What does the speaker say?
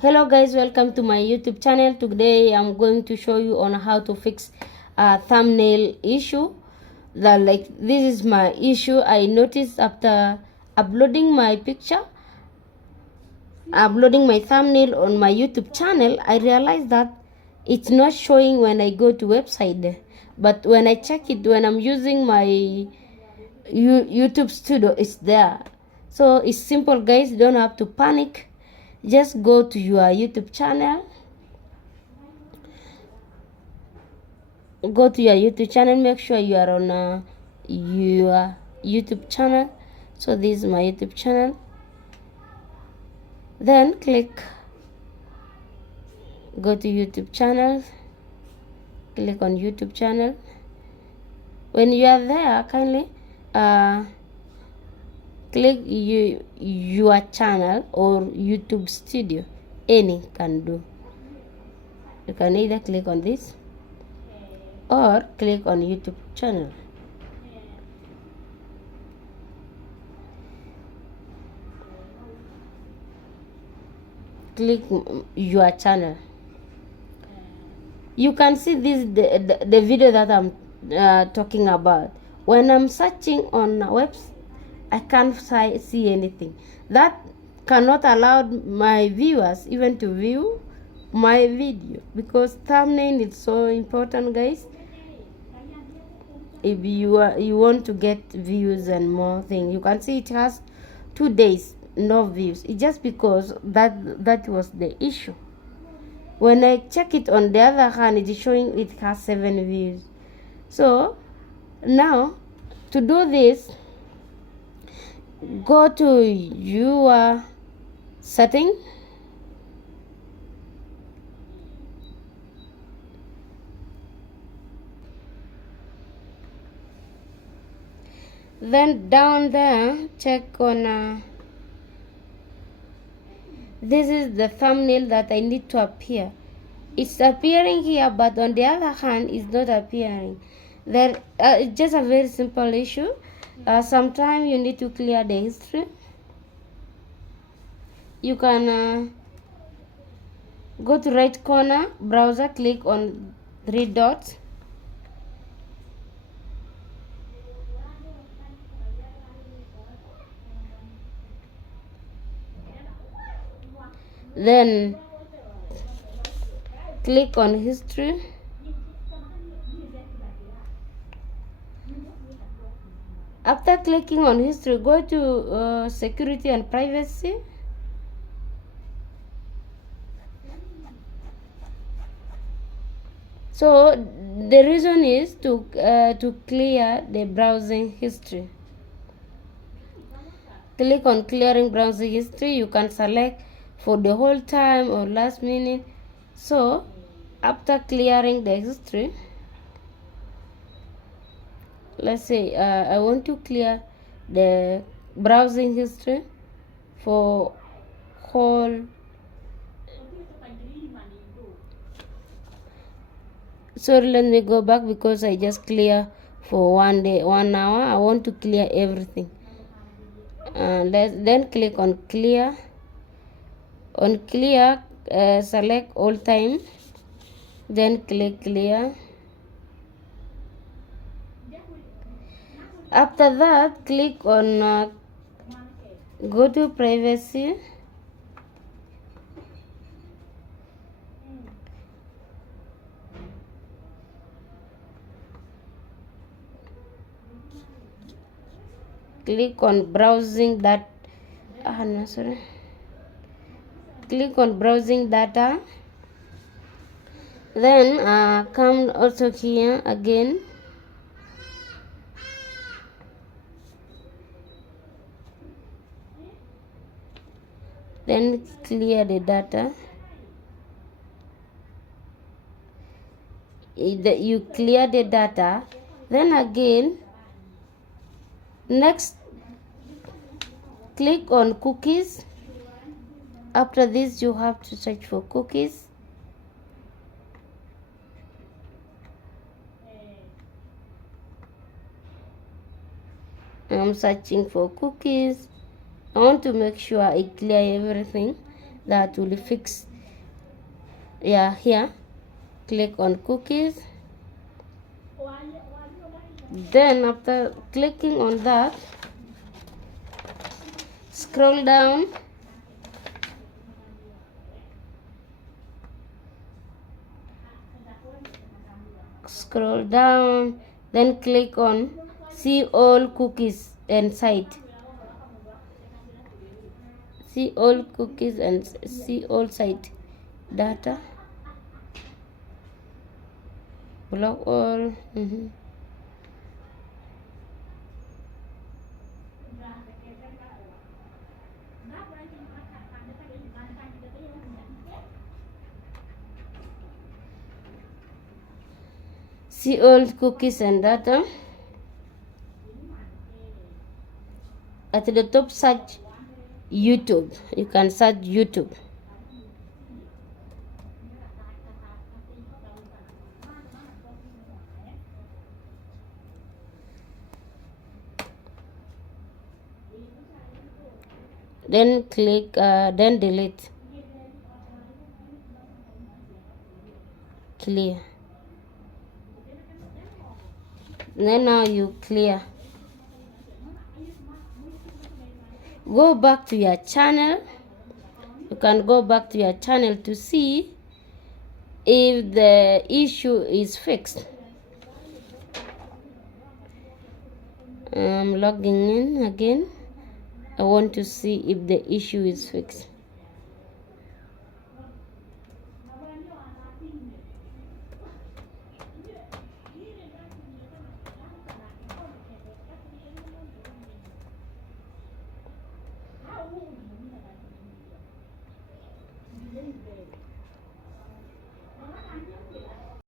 Hello guys, welcome to my YouTube channel. Today I'm going to show you on how to fix a thumbnail issue. This is my issue I noticed after uploading my thumbnail on my YouTube channel. I realized that it's not showing when I go to website, but when I check it when I'm using my YouTube studio, it's there. So it's simple guys, you don't have to panic. Just go to your YouTube channel. Make sure you are on your YouTube channel. So this is my YouTube channel. Then go to YouTube channel. Click on YouTube channel. When you are there, kindly click your channel or YouTube studio. Any can do. You can either click on this or click on YouTube channel. Click your channel. You can see this the video that I'm talking about. When I'm searching on a website, I can't see anything. That cannot allow my viewers even to view my video, because thumbnail is so important guys. If you want to get views and more things, you can see it has 2 days no views. It's just because that was the issue. When I check it on the other hand, it is showing it has 7 views. So now to do this, go to your setting. Then down there, check on this is the thumbnail that I need to appear. It's appearing here, but on the other hand, it's not appearing. It's just a very simple issue. Sometimes you need to clear the history. You can go to right corner, browser, click on 3 dots. Then click on history. After clicking on history, go to security and privacy. So the reason is to clear the browsing history. Click on clearing browsing history. You can select for the whole time or last minute. So after clearing the history, let's say I want to clear the browsing history for whole. Sorry, let me go back because I just clear for 1 day, 1 hour. I want to clear everything. Then click on clear. On clear, select all time. Then click clear. After that, click on go to privacy. Click on browsing that. No, sorry. Click on browsing data. Then come also here again. Then clear the data. You clear the data. Then again, next, click on cookies. After this, you have to search for cookies. I'm searching for cookies. I want to make sure I clear everything that will fix Yeah, here click on cookies. Then after clicking on that, scroll down, then click on see all cookies and site. See all cookies and see all site data, block all. See all cookies and data. At the top, search YouTube. You can search YouTube. Then click, then delete. Clear. Then now you clear. Go back to your channel. You can go back to your channel to see if the issue is fixed. I'm logging in again. I want to see if the issue is fixed.